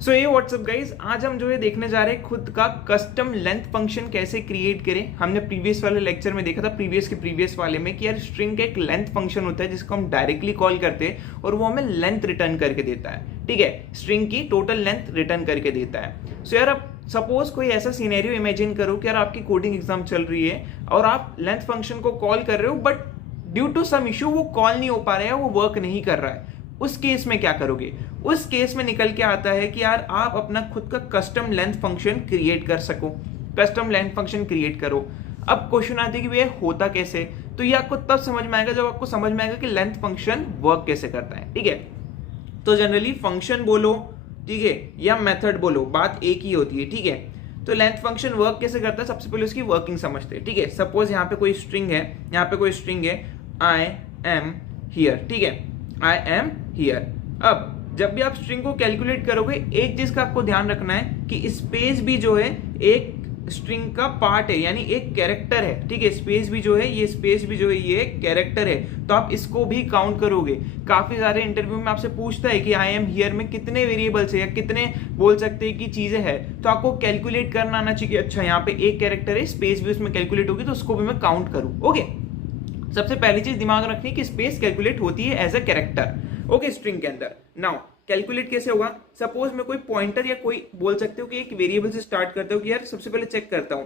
सो ये what's up guys, आज हम जो है देखने जा रहे हैं खुद का कस्टम लेंथ फंक्शन कैसे क्रिएट करें। हमने प्रीवियस वाले लेक्चर में देखा था, प्रीवियस वाले में कि यार स्ट्रिंग का एक लेंथ फंक्शन होता है जिसको हम डायरेक्टली कॉल करते हैं और वो हमें लेंथ रिटर्न करके देता है। ठीक है, स्ट्रिंग की टोटल लेंथ रिटर्न करके देता है। सो यार अब सपोज कोई ऐसा सिनेरियो इमेजिन करो कि यार आपकी कोडिंग एग्जाम चल रही है और आप लेंथ फंक्शन को कॉल कर रहे हो, but due to some issue वो कॉल नहीं हो पा रहा है, वो वर्क नहीं कर रहा है। उस केस में क्या करोगे? उस केस में निकल के आता है कि यार आप अपना खुद का कस्टम लेंथ फंक्शन क्रिएट कर सको। कस्टम लेंथ फंक्शन क्रिएट करो। अब क्वेश्चन आते हैं कि भैया होता कैसे? तो ये आपको तब समझ में आएगा जब आपको समझ में आएगा कि लेंथ फंक्शन वर्क कैसे करता है। ठीक है, तो जनरली फंक्शन बोलो, ठीक है, या मेथड बोलो, बात एक ही होती है। ठीक है, तो लेंथ फंक्शन वर्क कैसे करता है, सबसे पहले उसकी वर्किंग समझते हैं। ठीक है, सपोज यहाँ पे कोई स्ट्रिंग है, यहाँ पे कोई स्ट्रिंग है आई एम हियर। ठीक है, आई एम हियर। अब जब भी आप स्ट्रिंग को कैलकुलेट करोगे, एक चीज का आपको ध्यान रखना है कि स्पेस भी जो है एक स्ट्रिंग का पार्ट है, यानी एक कैरेक्टर है। ठीक है, स्पेस भी जो है, ये स्पेस भी जो है ये एक कैरेक्टर है, तो आप इसको भी काउंट करोगे। काफी सारे इंटरव्यू में आपसे पूछता है कि आई एम हियर में कितने वेरिएबल्स है या कितने बोल सकते हैं कि चीजें हैं, तो आपको कैलकुलेट करना आना चाहिए। अच्छा, यहाँ पे एक कैरेक्टर है, स्पेस भी उसमें कैलकुलेट होगी, तो उसको भी मैं काउंट करूँ। ओके, सबसे पहली चीज दिमाग में रखनी कि स्पेस कैलकुलेट होती है as a character. Okay, string के अंदर। नाउ कैलकुलेट कैसे होगा? सपोज मैं कोई पॉइंटर या कोई बोल सकते हो कि एक वेरिएबल से स्टार्ट करता हूँ कि यार सबसे पहले चेक करता हूँ,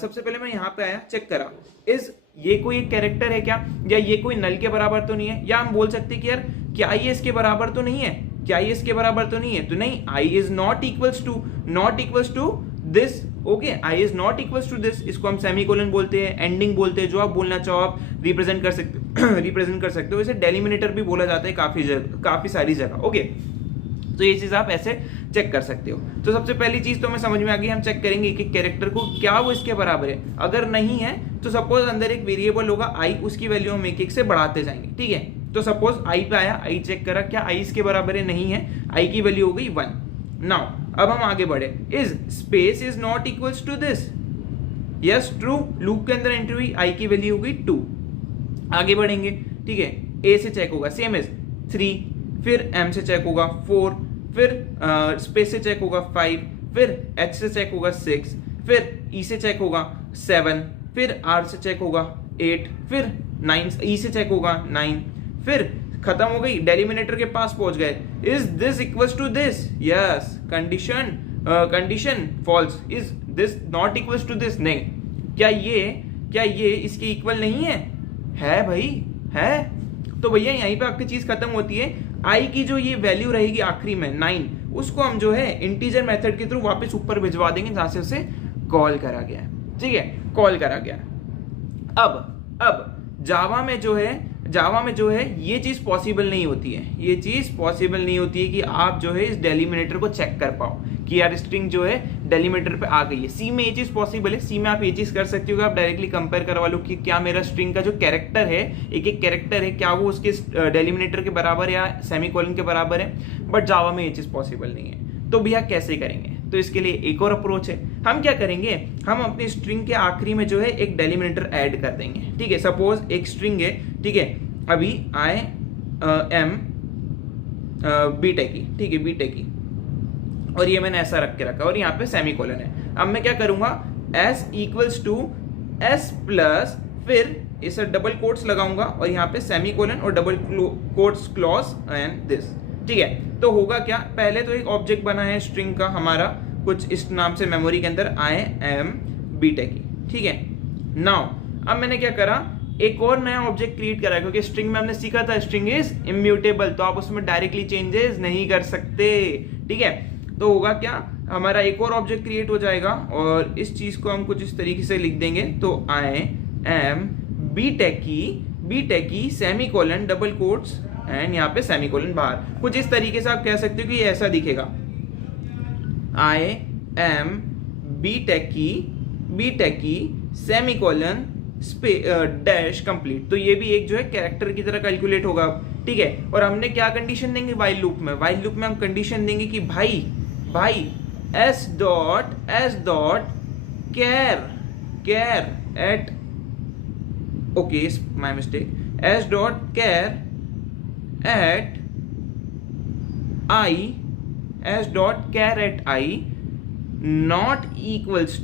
सबसे पहले मैं यहाँ पे आया, चेक करा, इज ये कोई एक कैरेक्टर है क्या, या ये कोई नल के बराबर तो नहीं है, या हम बोल सकते हैं कि यार क्या ये इसके बराबर तो नहीं है, क्या ये इसके बराबर तो नहीं है, तो नहीं, i is not equals to this. Okay, i is not equals to this, इसको हम सेमीकोलन बोलते हैं, एंडिंग बोलते हैं, जो आप बोलना चाहो आप रिप्रेजेंट कर सकते हो। इसे डेलिमिनेटर भी बोला जाता है काफी सारी जगह। ओके, तो ये चीज आप ऐसे चेक कर सकते हो। तो सबसे पहली चीज तो हमें समझ में आ गई, हम चेक करेंगे एक कैरेक्टर को क्या वो इसके बराबर है। अगर नहीं है तो सपोज अंदर एक वेरिएबल होगा आई, उसकी वैल्यू हम एक से बढ़ाते जाएंगे। ठीक है, तो सपोज आई पे आया, आई चेक करा, क्या आई इसके बराबर है? नहीं है, आई की वैल्यू हो गई 1। नाउ अब हम आगे बढ़े, is space is not equals to this, yes true, loop के अंदर एंट्री हुई, आई की वैल्यू हो गई 2। आगे बढ़ेंगे, ठीक है, ए से चेक होगा सेम एज 3, फिर एम से चेक होगा 4, फिर स्पेस से चेक होगा 5, फिर एच से चेक होगा 6, फिर ई से चेक होगा 7, फिर आर से चेक होगा 8, फिर 9, ई से चेक होगा 9, फिर खत्म हो गई, डेलिमिनेटर के पास पहुंच गए, is this equals to this, yes, condition false, is this not equals to this, नहीं, क्या ये इसके इक्वल नहीं है भाई, है। तो भैया यहीं पे आपकी चीज खत्म होती है। आई की जो ये वैल्यू रहेगी आखिरी में 9, उसको हम जो है इंटीजर मेथड के थ्रू वापस ऊपर भिजवा देंगे जहां से उसे कॉल करा गया है। ठीक है, कॉल करा गया। अब जावा में जो है ये चीज पॉसिबल नहीं होती है, ये चीज पॉसिबल नहीं होती है कि आप जो है इस डेलिमिनेटर को चेक कर पाओ कि यार स्ट्रिंग जो है डेलिमिनेटर पे आ गई है। सी में ये चीज पॉसिबल है, सी में आप ये चीज कर सकते हो कि आप डायरेक्टली कंपेयर करवा लो कि क्या मेरा स्ट्रिंग का जो कैरेक्टर है, एक कैरेक्टर है, क्या वो उसके डेलिमिनेटर के बराबर या सेमीकोलन के बराबर है। बट जावा में ये चीज पॉसिबल नहीं है। तो भैया कैसे करेंगे? तो इसके लिए एक और अप्रोच है। हम क्या करेंगे, हम अपनी स्ट्रिंग के आखिरी में जो है एक डेलिमिनेटर ऐड कर देंगे। ठीक है, सपोज एक स्ट्रिंग है, ठीक है, अभी आई एम बीटेक की, ठीक है, बीटेक की, और ये मैंने ऐसा रख के रखा और यहाँ पे सेमीकोलन है। अब मैं क्या करूंगा, S equals to S plus, फिर इसे डबल कोट्स लगाऊंगा और यहाँ पे सेमीकोलन और double quotes clause and this. ठीक है, तो होगा क्या, पहले तो एक ऑब्जेक्ट बना है स्ट्रिंग का हमारा कुछ इस नाम से मेमोरी के अंदर, आई एम बीटेक की। ठीक है, नाउ अब मैंने क्या करा, एक और नया ऑब्जेक्ट क्रिएट करा, क्योंकि स्ट्रिंग में हमने सीखा था स्ट्रिंग इज इम्यूटेबल, तो आप उसमें डायरेक्टली चेंजेस नहीं कर सकते। ठीक है, तो होगा क्या, हमारा एक और ऑब्जेक्ट क्रिएट हो जाएगा और इस चीज को हम कुछ इस तरीके से लिख देंगे, तो आई एम बीटेक की सेमीकोलन डबल कोट्स एंड यहाँ पे सेमीकोलन बाहर। कुछ इस तरीके से आप कह सकते हो कि ये ऐसा दिखेगा, आई एम बीटेक की सेमीकोलन डैश कंप्लीट। तो ये भी एक जो है कैरेक्टर की तरह कैलकुलेट होगा। ठीक है, और हमने क्या कंडीशन देंगे वाइल लूप में हम कंडीशन देंगे कि भाई S dot char at, okay my mistake, S dot char at I S dot char at I not equals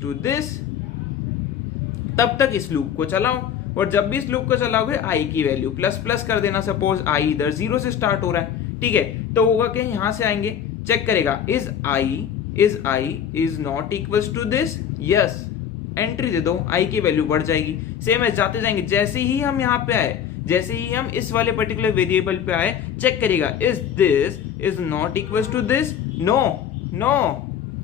to this, तब तक इस लूप को चलाओ, और जब भी इस लूप को चलाओगे आई की वैल्यू प्लस प्लस कर देना। सपोज आई इधर 0 से स्टार्ट हो रहा है, ठीक है, तो होगा कि यहां से आएंगे, चेक करेगा is i is not equals to this, yes, entry दे दो, आई की वैल्यू बढ़ जाएगी। सेम है, जाते जाएंगे, जैसे ही हम यहाँ पे आए, जैसे ही हम इस वाले पर्टिकुलर वेरिएबल पे आए, चेक करेगा is this is not equals to this, no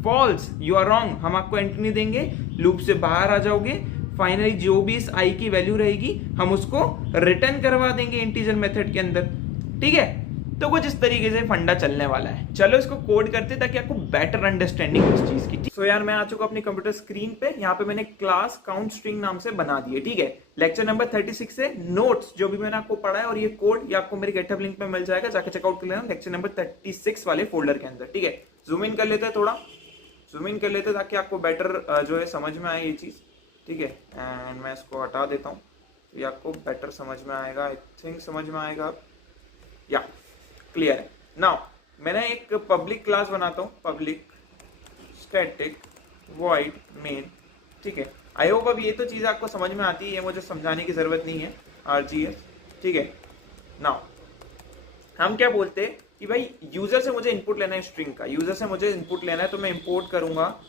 false, you are wrong, हम आपको एंट्री नहीं देंगे, लूप से बाहर आ जाओगे। फाइनली जो भी इस आई की वैल्यू रहेगी हम उसको रिटर्न करवा देंगे इंटीजर मेथड के अंदर, ठीक है। तो कुछ इस तरीके से फंडा चलने वाला है। चलो इसको कोड करते ताकि आपको बेटर अंडरस्टैंडिंग हो इस चीज की। सो यार मैं आ चुका अपनी कंप्यूटर स्क्रीन पे, यहाँ पे मैंने क्लास काउंट स्ट्रिंग नाम से बना दिए, ठीक है। लेक्चर नंबर 36 से नोट्स जो भी मैंने आपको पढ़ा है और ये कोड ये आपको मेरे गेटअप लिंक पे मिल जाएगा, जाके चेकआउट कर लेना लेक्चर नंबर 36 वाले फोल्डर के अंदर, ठीक है। जूम इन कर लेते हैं, थोड़ा जूम इन कर लेते हैं ताकि आपको बेटर जो है समझ में आए ये चीज, ठीक है। एंड मैं इसको हटा देता हूँ, तो ये आपको बेटर समझ में आएगा, आई थिंक समझ में आएगा, या क्लियर है। नाउ मैंने एक पब्लिक क्लास बनाता हूँ, पब्लिक स्टैटिक वॉइड मेन, ठीक है। आई होप अब ये तो चीज़ आपको समझ में आती है, ये मुझे समझाने की जरूरत नहीं है, RGS, ठीक है। नाउ हम क्या बोलते हैं कि भाई यूजर से मुझे इनपुट लेना है स्ट्रिंग का, यूजर से मुझे इनपुट लेना है, तो मैं इंपोर्ट करूंगा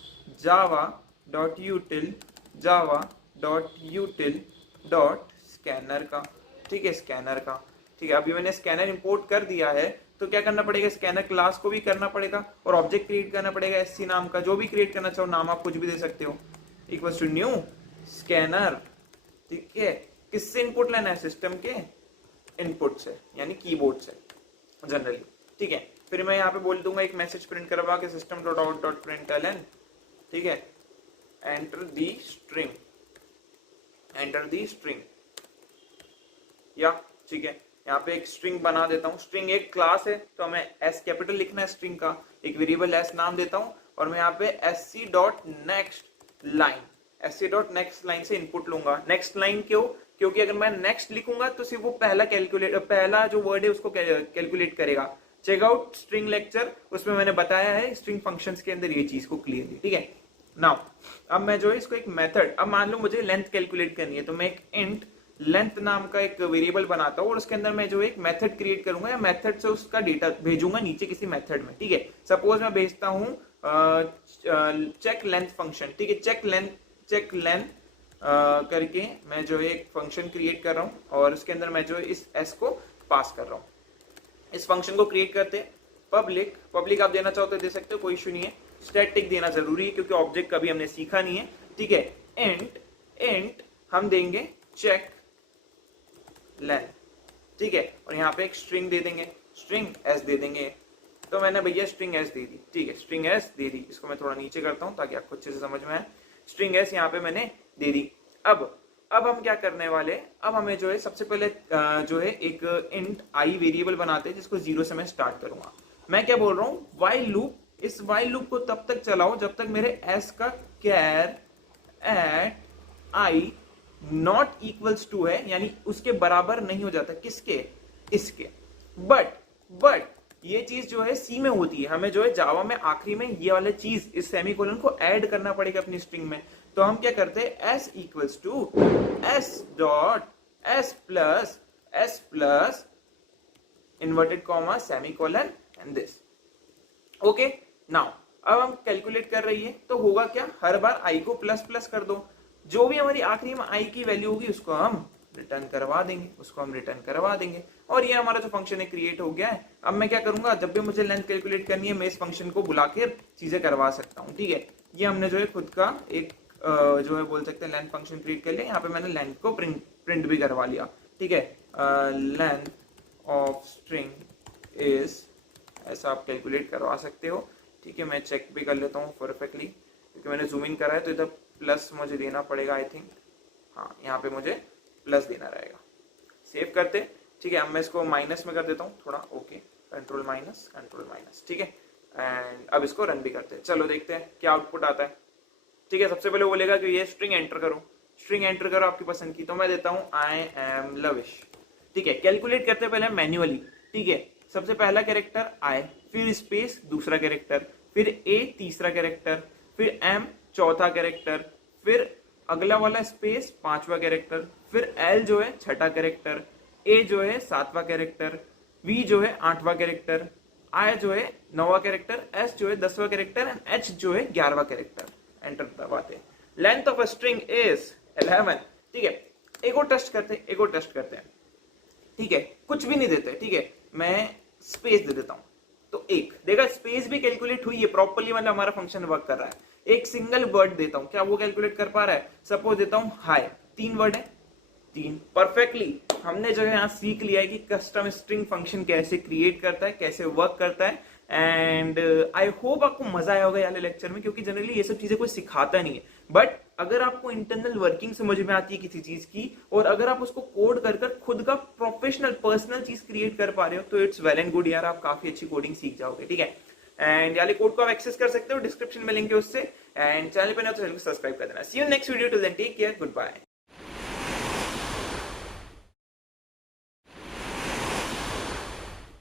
java.util.scanner का, ठीक है, स्कैनर का, ठीक है। अभी मैंने स्कैनर इंपोर्ट कर दिया है, तो क्या करना पड़ेगा, स्कैनर क्लास को भी करना पड़ेगा और ऑब्जेक्ट क्रिएट करना पड़ेगा SC नाम का, जो भी क्रिएट करना चाहो, नाम आप कुछ भी दे सकते हो, इक्वल्स टू न्यू स्कैनर, ठीक है। किससे इनपुट लेना है, सिस्टम के इनपुट से, यानी कीबोर्ड से जनरली, ठीक है। फिर मैं यहाँ पे बोल दूंगा एक मैसेज प्रिंट करवा के system.out.println, ठीक है, एंटर दी स्ट्रिंग, या ठीक है, यहाँ पे एक स्ट्रिंग बना देता हूँ। स्ट्रिंग एक क्लास है, तो हमें एस कैपिटल लिखना है स्ट्रिंग का, एक वेरिएबल एस नाम देता हूँ, और मैं यहाँ पे sc.next लाइन से इनपुट लूंगा। नेक्स्ट लाइन क्यों, क्योंकि अगर मैं नेक्स्ट लिखूंगा तो सिर्फ वो पहला जो वर्ड है उसको कैलकुलेट करेगा। चेकआउट स्ट्रिंग लेक्चर, उसमें मैंने बताया है स्ट्रिंग फंक्शंस के अंदर ये चीज को क्लियरली, ठीक है। नाउ अब मैं जो है इसको एक मेथड, अब मान लो मुझे लेंथ कैलकुलेट करनी है, तो मैं एक इंट लेंथ नाम का एक वेरिएबल बनाता हूँ और उसके अंदर मैं जो एक मेथड क्रिएट करूंगा, या मेथड से उसका डेटा भेजूंगा नीचे किसी मेथड में, ठीक है। सपोज मैं भेजता हूँ चेक लेंथ फंक्शन, ठीक है, चेक लेंथ करके मैं जो एक फंक्शन क्रिएट कर रहा हूँ और उसके अंदर मैं जो इस एस को पास कर रहा हूँ। इस फंक्शन को क्रिएट करते हैं पब्लिक आप देना चाहो तो दे सकते हो, कोई इशू नहीं है। स्टैटिक देना जरूरी है क्योंकि ऑब्जेक्ट कभी हमने सीखा नहीं है, ठीक है। इंट हम देंगे चेक लेंथ, ठीक है, और यहाँ पे एक स्ट्रिंग दे देंगे, स्ट्रिंग एस दे देंगे। तो मैंने भैया स्ट्रिंग एस दे दी, ठीक है, स्ट्रिंग एस दे दी। इसको मैं थोड़ा नीचे करता हूँ ताकि आपको अच्छे से समझ में आए। स्ट्रिंग एस यहाँ पे मैंने दे दी। अब हम क्या करने वाले, अब हमें जो है सबसे पहले जो है एक इंट आई वेरिएबल बनाते हैं जिसको 0 से मैं स्टार्ट करूंगा। मैं क्या बोल रहा हूँ, वाइल लूप, इस वाइल लूप को तब तक चलाओ जब तक मेरे एस का char at I not equals to है, यानी उसके बराबर नहीं हो जाता। किसके, इसके। बट ये चीज जो है सी में होती है, हमें जो है जावा में आखिरी में ये वाला चीज, इस सेमीकोलन को ऐड करना पड़ेगा अपनी स्ट्रिंग में। तो हम क्या करते हैं, S equals to S dot S plus inverted comma semicolon and this, okay. Now अब हम कैलकुलेट कर रही है, तो होगा क्या, हर बार आई को प्लस प्लस कर दो, जो भी हमारी आखिरी में आई की वैल्यू होगी उसको हम रिटर्न करवा देंगे, और ये हमारा जो फंक्शन है क्रिएट हो गया है। अब मैं क्या करूंगा, जब भी मुझे लेंथ कैलकुलेट करनी है मैं इस फंक्शन को बुलाकर चीजें करवा सकता हूँ, ठीक है। ये हमने जो है खुद का एक जो है बोल सकते हैं लेंथ फंक्शन क्रिएट कर लिया। यहाँ पे मैंने लेंथ को प्रिंट भी करवा लिया, ठीक है। लेंथ ऑफ स्ट्रिंग इज, ऐसा आप कैलकुलेट करवा सकते हो, ठीक है। मैं चेक भी कर लेता हूँ परफेक्टली, क्योंकि मैंने जूम इन करा है तो इधर प्लस मुझे देना पड़ेगा, आई थिंक, हाँ, यहाँ पे मुझे प्लस देना रहेगा। सेव करते, ठीक है। अब मैं इसको माइनस में कर देता हूँ थोड़ा, ओके, कंट्रोल माइनस, ठीक है। एंड अब इसको रन भी करते हैं, चलो देखते हैं क्या आउटपुट आता है, ठीक है। सबसे पहले बोलेगा कि ये स्ट्रिंग एंटर करो आपकी पसंद की, तो मैं देता हूँ आई एम लविश, ठीक है। कैलकुलेट करते पहले मैन्युअली, ठीक है। सबसे पहला कैरेक्टर आई, फिर स्पेस दूसरा कैरेक्टर, फिर ए तीसरा कैरेक्टर, फिर एम चौथा कैरेक्टर, फिर अगला वाला स्पेस पांचवा कैरेक्टर, फिर एल जो है छठा कैरेक्टर, ए जो है सातवां कैरेक्टर, वी जो है आठवां कैरेक्टर, आई जो है नौवां कैरेक्टर, एस जो है 10वां कैरेक्टर एंड एच जो है 11वां कैरेक्टर। एंटर दबाते हैं। Length of a string is 11। ठीक है, एक और टेस्ट करते हैं। ठीक है, कुछ भी नहीं देते, ठीक है, मैं स्पेस दे देता हूं तो एक देखा स्पेस भी कैलकुलेट हुई है प्रॉपर्ली, मतलब हमारा फंक्शन वर्क कर रहा है। एक सिंगल वर्ड देता हूं, क्या वो कैलकुलेट कर पा रहा है? सपोज देता हूं हाई, 3 वर्ड है, 3 परफेक्टली हमने जो है यहाँ सीख लिया है कि कस्टम स्ट्रिंग फंक्शन कैसे क्रिएट करता है, कैसे वर्क करता है। एंड आई होप आपको मजा आया होगा ये वाले लेक्चर में, क्योंकि जनरली ये सब चीजें कोई सिखाता नहीं है। बट अगर आपको इंटरनल वर्किंग समझ में आती है किसी चीज की, और अगर आप उसको कोड कर कर खुद का प्रोफेशनल पर्सनल चीज क्रिएट कर पा रहे हो, तो इट्स वेल एंड गुड यार, आप काफी अच्छी कोडिंग सीख जाओगे। ठीक है, एंड याले कोड को आप एक्सेस कर सकते हो, डिस्क्रिप्शन में लिंक है उससे। एंड चैनल पे ना तो चैनल को सब्सक्राइब कर देना। See you next video, till then take care, good bye.